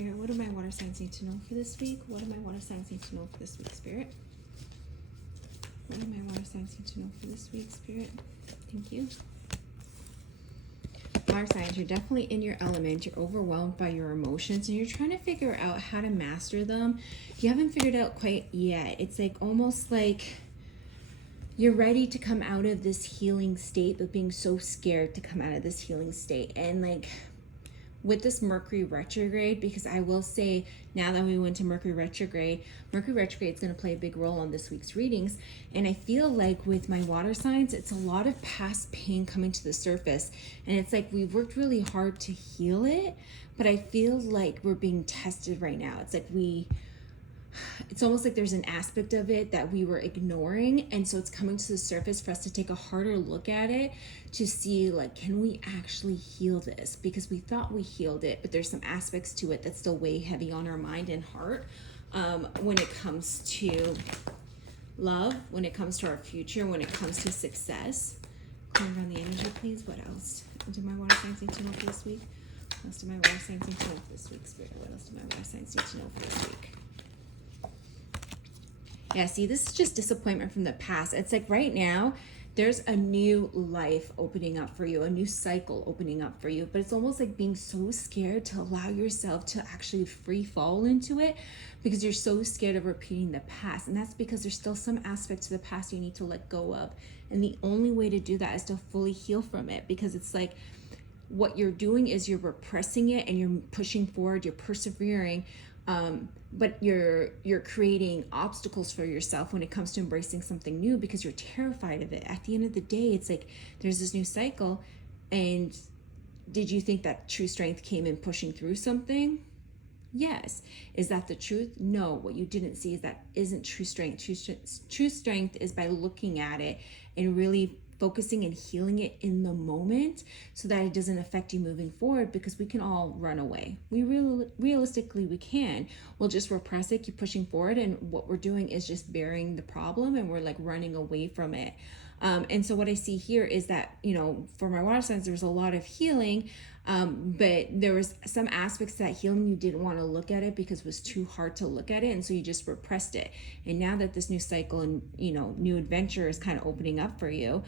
Spirit? What do my water signs need to know for this week? What do my water signs need to know for this week, Spirit? What do my water signs need to know for this week, Spirit? Thank you. Water signs, you're definitely in your element. You're overwhelmed by your emotions and you're trying to figure out how to master them. You haven't figured out quite yet. It's like almost like you're ready to come out of this healing state, but being so scared to come out of this healing state. And like with this Mercury retrograde, because I will say now that we went to Mercury retrograde is going to play a big role on this week's readings. And I feel like with my water signs, it's a lot of past pain coming to the surface. And it's like we've worked really hard to heal it, but I feel like we're being tested right now. It's like it's almost like there's an aspect of it that we were ignoring, and so it's coming to the surface for us to take a harder look at it to see like, can we actually heal this? Because we thought we healed it, but there's some aspects to it that's still way heavy on our mind and heart when it comes to love, when it comes to our future, when it comes to success. Clear around the energy, please. What else do my water signs need to know for this week? What else do my water signs need to know for this week, Spirit? What else do my water signs need to know for this week? Yeah, see, this is just disappointment from the past. It's like right now, there's a new life opening up for you, a new cycle opening up for you, but it's almost like being so scared to allow yourself to actually free fall into it because you're so scared of repeating the past. And that's because there's still some aspects to the past you need to let go of. And the only way to do that is to fully heal from it, because it's like what you're doing is you're repressing it and you're pushing forward, you're persevering, but you're creating obstacles for yourself when it comes to embracing something new because you're terrified of it. At the end of the day, it's like there's this new cycle, and did you think that true strength came in pushing through something? Yes. Is that the truth? No. What you didn't see is that isn't true strength. True strength is by looking at it and really focusing and healing it in the moment so that it doesn't affect you moving forward, because we can all run away. Realistically, we can. We'll just repress it, keep pushing forward, and what we're doing is just bearing the problem and we're like running away from it. And so what I see here is that, you know, for my water signs, there was a lot of healing, but there was some aspects to that healing you didn't want to look at it because it was too hard to look at it, and so you just repressed it. And now that this new cycle and, you know, new adventure is kind of opening up for you,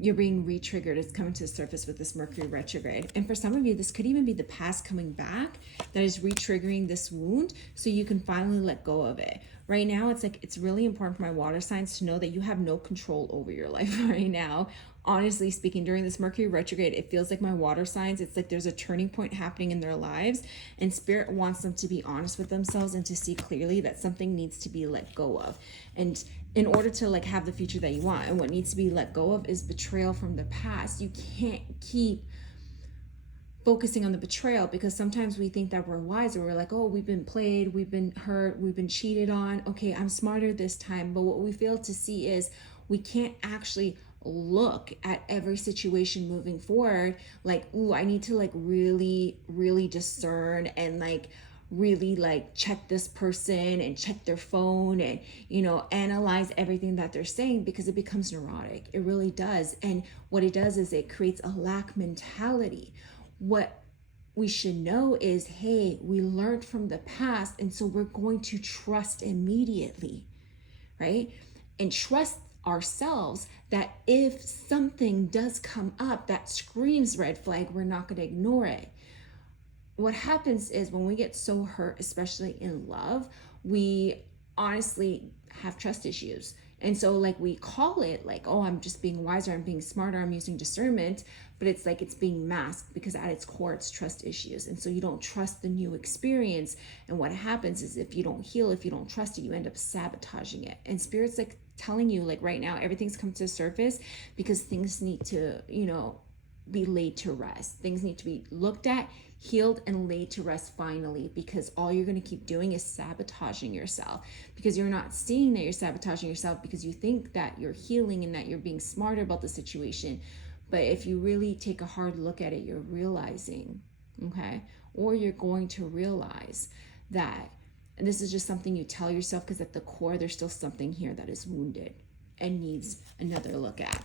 you're being re-triggered. It's coming to the surface with this Mercury retrograde. And for some of you, this could even be the past coming back that is re-triggering this wound so you can finally let go of it. Right now, it's like, it's really important for my water signs to know that you have no control over your life right now. Honestly speaking, during this Mercury retrograde, it feels like my water signs, it's like there's a turning point happening in their lives, and Spirit wants them to be honest with themselves and to see clearly that something needs to be let go of. And in order to like have the future that you want, and what needs to be let go of is betrayal from the past. You can't keep focusing on the betrayal, because sometimes we think that we're wise, or we're like, oh, we've been played, we've been hurt, we've been cheated on. Okay, I'm smarter this time. But what we fail to see is we can't actually look at every situation moving forward like, ooh, I need to like really discern and like really like check this person and check their phone and, you know, analyze everything that they're saying, because it becomes neurotic. It really does. And what it does is it creates a lack mentality. What we should know is, hey, we learned from the past, and so we're going to trust immediately, right? And trust ourselves that if something does come up that screams red flag, we're not going to ignore it. What happens is when we get so hurt, especially in love, we honestly have trust issues. And so like we call it like, oh, I'm just being wiser, I'm being smarter, I'm using discernment, but it's like it's being masked because at its core it's trust issues. And so you don't trust the new experience. And what happens is if you don't heal, if you don't trust it, you end up sabotaging it. And Spirit's like telling you like right now, everything's come to the surface because things need to, you know, be laid to rest. Things need to be looked at, healed, and laid to rest finally, because all you're going to keep doing is sabotaging yourself, because you're not seeing that you're sabotaging yourself because you think that you're healing and that you're being smarter about the situation. But if you really take a hard look at it, you're realizing, okay, or you're going to realize that, and this is just something you tell yourself because at the core there's still something here that is wounded and needs another look at.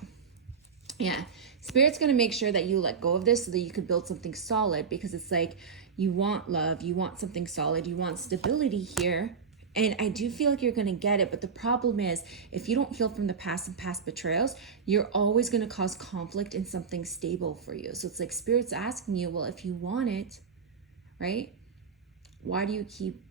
Yeah, Spirit's going to make sure that you let go of this so that you can build something solid, because it's like You want love, you want something solid, you want stability here. And I do feel like you're going to get it. But the problem is, if you don't heal from the past and past betrayals, you're always going to cause conflict in something stable for you. So it's like Spirit's asking you, well, if you want it, right? Why do you keep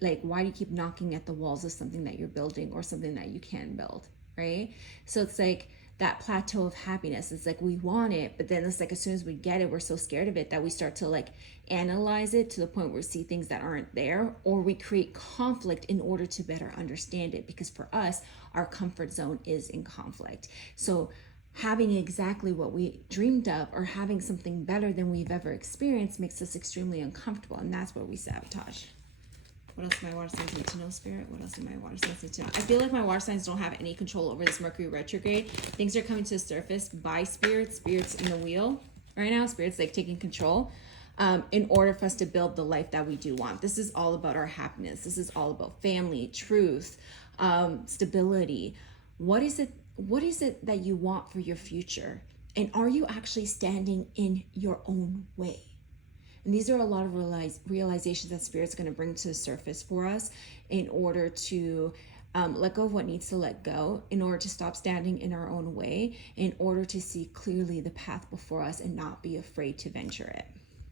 knocking at the walls of something that you're building or something that you can build, right? So it's like that plateau of happiness. It's like we want it, but then it's like as soon as we get it, we're so scared of it that we start to like analyze it to the point where we see things that aren't there, or we create conflict in order to better understand it, because for us, our comfort zone is in conflict. So having exactly what we dreamed of or having something better than we've ever experienced makes us extremely uncomfortable, and that's where we sabotage. What else do my water signs need to know, Spirit? What else do my water signs need to know? I feel like my water signs don't have any control over this Mercury retrograde. Things are coming to the surface by Spirit. Spirit's in the wheel right now. Spirit's like taking control in order for us to build the life that we do want. This is all about our happiness. This is all about family, truth, stability. What is it that you want for your future? And are you actually standing in your own way? And these are a lot of realizations that Spirit's going to bring to the surface for us in order to let go of what needs to let go, in order to stop standing in our own way, in order to see clearly the path before us and not be afraid to venture it.